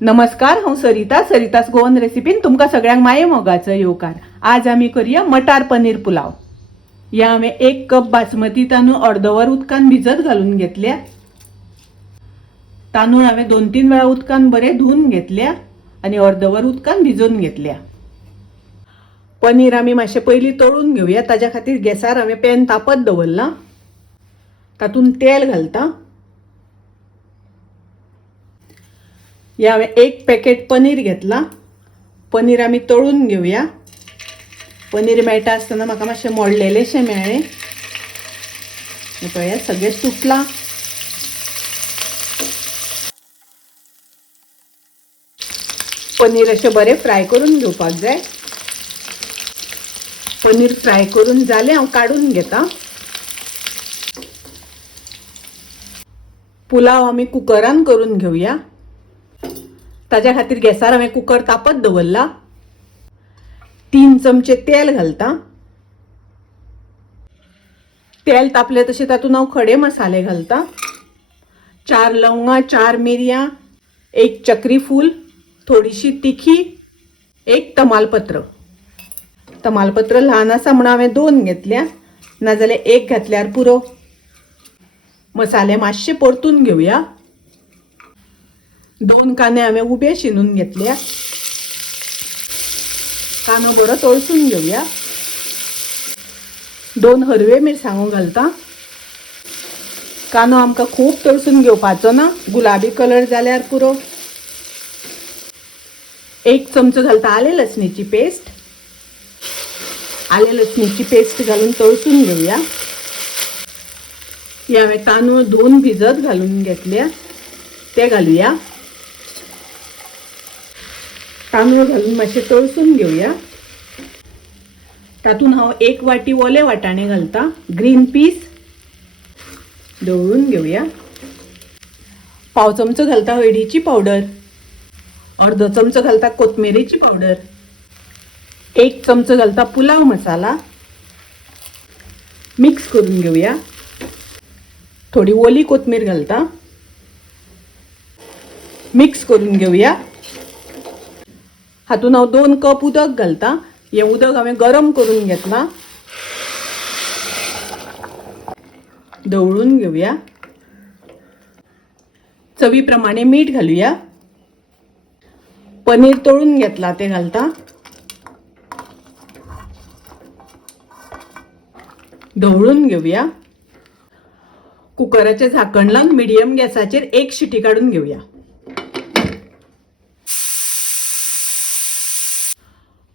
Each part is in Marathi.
नमस्कार, हांव सरितास गोवन रेसिपीन तुमकां सगळ्यांक माये मोगाचो येवकार। आज आमी करूया मटार पनीर पुलाव। या हांवें 1 कप बासमती तांदूळ अर्दवर उदकान भिजत घालून घेतल्या। तांदूळ हांवें 2-3 वेळा उदकान बरे धुवन घेतल्या आनी अर्दवर उदकान भिजोवन घेतल्या। पनीर आमी मातशें पयलीं तळून घेवया। ताज्या खातीर गॅसार हांवें पॅन तापत दवरला। तातूंत तेल घालता। या हांवें 1 पॅकेट पनीर घेतला। पनीर आमी तळून घेवया। पनीर मेळटा आसतना म्हाका मातशें मोडलेलेशें मेळ्ळें। हे पळया सगळें सुटलां। पनीर अशें बरें फ्राय करून घेवपाक जाय। पनीर फ्राय करून जालें हांव काडून घेता। पुलाव आमी कुकरान करून घेवया। ताज्या खातीर गॅसार हांवें कुकर तापत दवरला। 3 चमचे तेल घालता। तेल तापले तशें तातूंत हांव खडे मसाले घालता। 4 लवंगां, 4 मिरयां, 1 चक्री फूल, थोडीशी तिखी, 1 तमालपत्र। तमालपत्र ल्हान आसा म्हणून हांवें 2 घेतल्या, नाजाल्यार 1 घातल्यार पुरो। मसाले मातशे परतून घेवया। 2 कांदे हांवें उबे शिनून घेतल्या। कांदो बरो तळसून घेवया। 2 हरवे मिरसांगो घालता। कांदो आमकां खूब तळसून घेवपाचो ना, गुलाबी कलर जाल्यार पुरो। 1 चमचो घालता आले लसणीची पेस्ट। आले लसणीची पेस्ट घालून तळसून घेवया। हे हांवें तांदूळ धुवन भिजत घालून घेतल्या, ते घालुया। तांदूळ घालून मातशें तळसून घेवया। तातूंत हांव 1 वाटी ओले वाटाणे घालता, ग्रीन पीस दळून घेवया। पाव चमचो घालता हळदीची पावडर। अर्दो चमचो घालता कोथमिरेची पावडर। 1 चमचो घालता पुलाव मसाला। मिक्स करून घेवया। थोडी ओली कोथमीर घालता। मिक्स करून घेवया। हातून हांव 2 कप उदक घालता। हे उदक हांवें गरम करून घेतला। ढवळून घेवया। चवी प्रमाणे मीठ घालुया। पनीर तळून घेतला ते घालता। ढवळून घेवया। कुकराचें झाकण लावन मिडियम गॅसाचेर 1 शिटी काडून घेवया।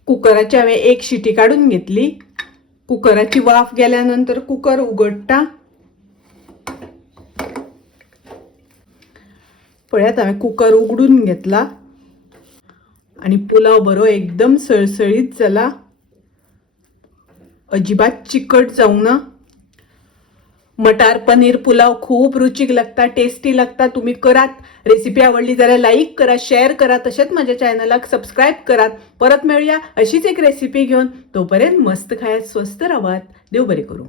कुकराची हांवें 1 शिटी काडून घेतली। कुकराची वाफ गेल्यानंतर कुकर उगडटा। पळयात हांवें कुकर उगडून घेतला आणि पुलाव बरो एकदम सळसळीत जाला। अजिबात चिकट जावंक ना। मटार पनीर पुलाव खूब रुचीक लागता, टेस्टी लागता। तुम्ही करात। रेसिपी आवडली जाल्यार लाईक करा, शेअर करा, तशेंच माझ्या चॅनलाक सबस्क्राईब करात। परत मेळूया अशीच एक रेसिपी घेऊन। तोपर्यंत मस्त खायात, स्वस्त रावात। देव बरें करूं।